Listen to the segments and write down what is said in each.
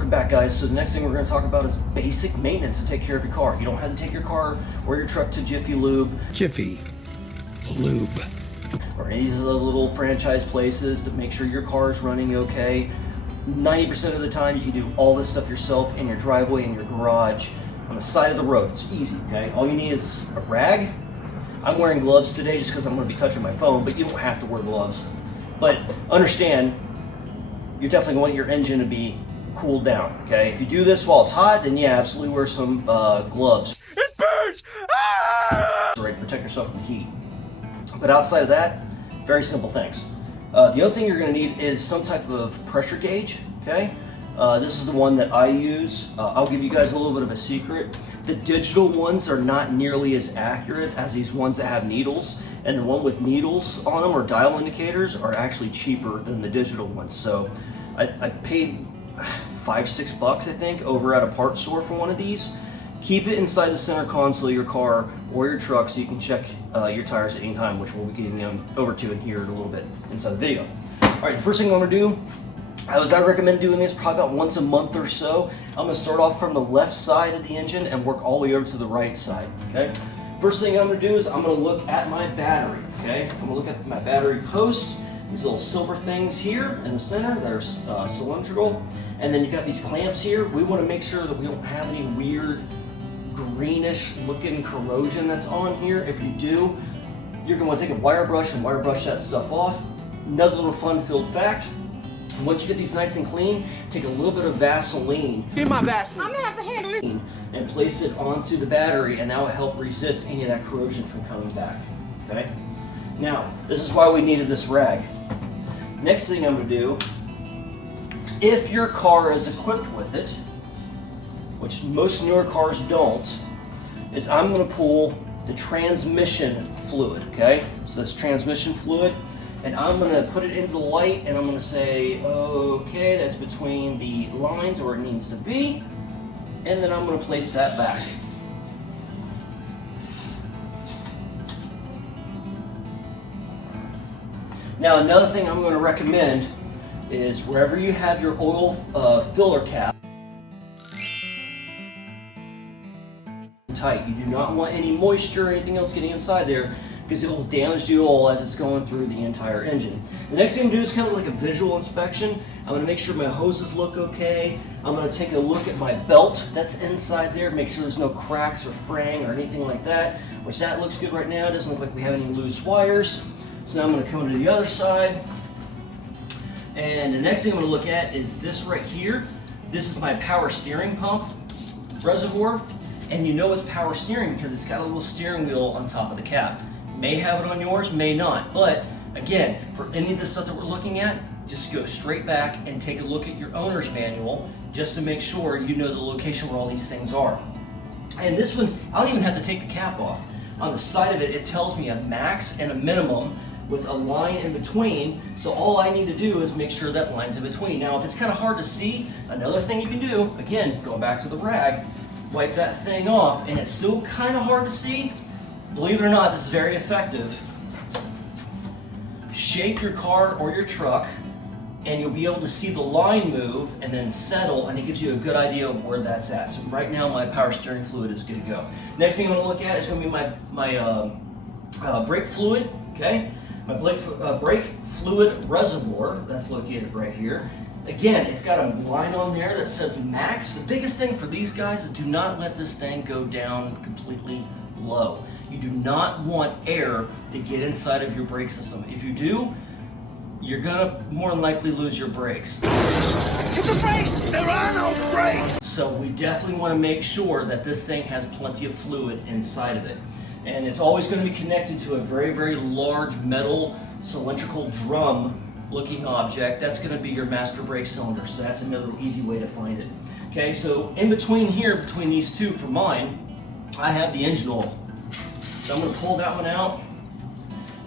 welcome back, guys. So the next thing we're going to talk about is basic maintenance to take care of your car. You don't have to take your car or your truck to Jiffy Lube. Jiffy Lube. Or any of these little franchise places to make sure your car is running okay. 90% of the time you can do all this stuff yourself in your driveway, in your garage, on the side of the road. It's easy, okay? All you need is a rag. I'm wearing gloves today just because I'm going to be touching my phone, but you don't have to wear gloves. But understand, you're definitely going to want your engine to be cooled down, okay? If you do this while it's hot, then yeah, absolutely wear some gloves. It burns! Ah! Right, protect yourself from the heat. But outside of that, very simple things. The other thing you're going to need is some type of pressure gauge, okay? This is the one that I use. I'll give you guys a little bit of a secret. The digital ones are not nearly as accurate as these ones that have needles, and the one with needles on them or dial indicators are actually cheaper than the digital ones. So I paid $5-6 I think over at a parts store for one of these. Keep it inside the center console of your car or your truck so you can check your tires at any time, which we'll be getting them over to in here in a little bit inside the video. All right, the first thing I'm gonna do, I recommend doing this probably about once a month or so. I'm gonna start off from the left side of the engine and work all the way over to the right side, okay? First thing I'm gonna do is I'm gonna look at my battery, okay? I'm gonna look at my battery post, these little silver things here in the center that are cylindrical, and then you got these clamps here. We wanna make sure that we don't have any weird greenish looking corrosion that's on here. If you do, you're gonna wanna take a wire brush and wire brush that stuff off. Another little fun-filled fact, once you get these nice and clean, take a little bit of Vaseline. Get my Vaseline. I'm gonna have to handle it. And place it onto the battery, and that will help resist any of that corrosion from coming back, okay? Now, this is why we needed this rag. Next thing I'm gonna do, if your car is equipped with it, which most newer cars don't, is I'm gonna pull the transmission fluid, okay? So this transmission fluid, and I'm gonna put it into the light, and I'm gonna say, okay, that's between the lines where it needs to be, and then I'm gonna place that back. Now, another thing I'm gonna recommend is wherever you have your oil filler cap, tight. You do not want any moisture or anything else getting inside there because it will damage the oil as it's going through the entire engine. The next thing I'm going to do is kind of like a visual inspection. I'm going to make sure my hoses look okay. I'm going to take a look at my belt that's inside there, make sure there's no cracks or fraying or anything like that, which that looks good right now. It doesn't look like we have any loose wires. So now I'm going to come to the other side. And the next thing I'm going to look at is this right here. This is my power steering pump reservoir. And you know it's power steering because it's got a little steering wheel on top of the cap. May have it on yours, may not. But again, for any of the stuff that we're looking at, just go straight back and take a look at your owner's manual just to make sure you know the location where all these things are. And this one, I'll even have to take the cap off. On the side of it, it tells me a max and a minimum with a line in between. So all I need to do is make sure that line's in between. Now, if it's kind of hard to see, another thing you can do, again, going back to the rag, wipe that thing off, and it's still kind of hard to see. Believe it or not, this is very effective. Shake your car or your truck, and you'll be able to see the line move and then settle, and it gives you a good idea of where that's at. So right now, my power steering fluid is good to go. Next thing I'm going to look at is going to be my brake fluid, okay? My brake fluid reservoir, that's located right here. Again, it's got a line on there that says max. The biggest thing for these guys is do not let this thing go down completely low. You do not want air to get inside of your brake system. If you do, you're gonna more than likely lose your brakes. Hit the brakes! There are no brakes! So we definitely want to make sure that this thing has plenty of fluid inside of it. And it's always going to be connected to a very, very large metal cylindrical drum looking object. That's going to be your master brake cylinder, so that's another easy way to find it. Okay, so in between here, between these two for mine, I have the engine oil. So I'm going to pull that one out.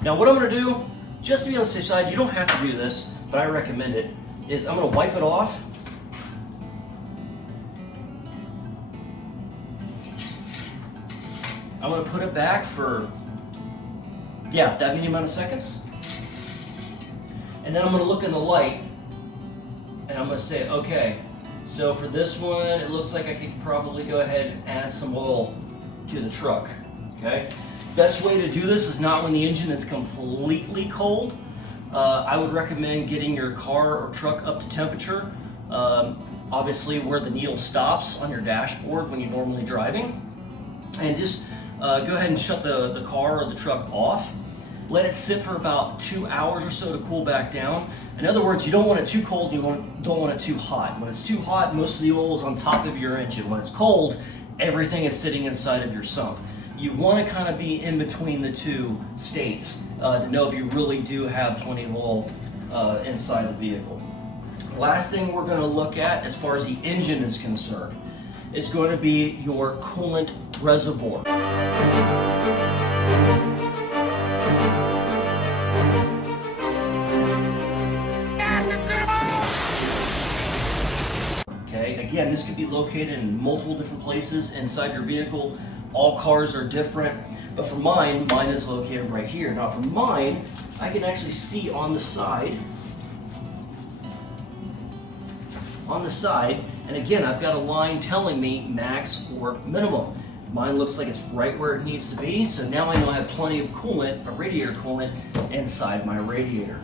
Now what I'm going to do, just to be on the safe side, you don't have to do this, but I recommend it, is I'm going to wipe it off. I'm going to put it back for, that many amount of seconds. And then I'm going to look in the light and I'm going to say, okay, So for this one, it looks like I could probably go ahead and add some oil to the truck, okay? Best way to do this is not when the engine is completely cold. I would recommend getting your car or truck up to temperature, obviously where the needle stops on your dashboard when you're normally driving. And just go ahead and shut the car or the truck off. Let it sit for about 2 hours or so to cool back down. In other words, you don't want it too cold, you don't want it too hot. When it's too hot, most of the oil is on top of your engine. When it's cold, everything is sitting inside of your sump. You want to kind of be in between the two states to know if you really do have plenty of oil inside the vehicle. Last thing we're going to look at as far as the engine is concerned is going to be your coolant reservoir. Okay, again, this could be located in multiple different places inside your vehicle. All cars are different, but for mine is located right here. Now for mine, I can actually see on the side, and again, I've got a line telling me max or minimum. Mine looks like it's right where it needs to be, so now I know I have plenty of coolant, a radiator coolant, inside my radiator.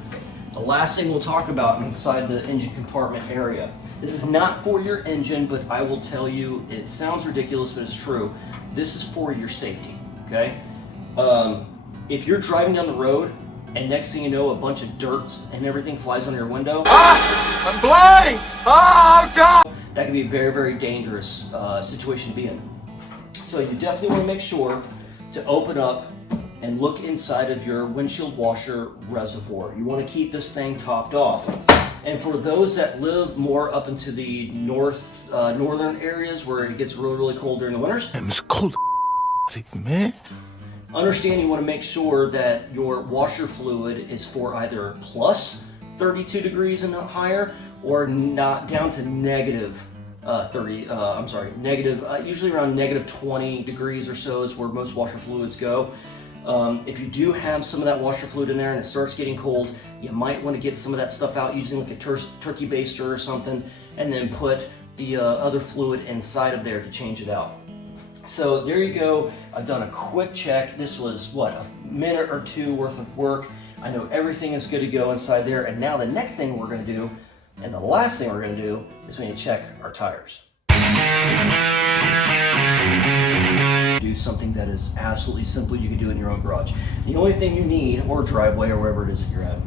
The last thing we'll talk about inside the engine compartment area. This is not for your engine, but I will tell you, it sounds ridiculous, but it's true. This is for your safety, okay? If you're driving down the road and next thing you know, a bunch of dirt and everything flies on your window. Ah! I'm blind! Oh, God! That can be a very, very dangerous situation to be in. So you definitely want to make sure to open up and look inside of your windshield washer reservoir. You want to keep this thing topped off. And for those that live more up into the northern areas where it gets really, really cold during the winters, It's cold, man. understand you want to make sure that your washer fluid is for either plus 32 degrees and higher, or not down to negative usually around negative 20 degrees or so is where most washer fluids go. If you do have some of that washer fluid in there and it starts getting cold, you might want to get some of that stuff out using like a turkey baster or something, and then put the other fluid inside of there to change it out. So there you go. I've done a quick check. This was, what, a minute or two worth of work. I know everything is good to go inside there, and now the next thing we're going to do, and the last thing we're going to do, is we need to check our tires. Do something that is absolutely simple. You can do it in your own garage. The only thing you need, or driveway, or wherever it is that you're at,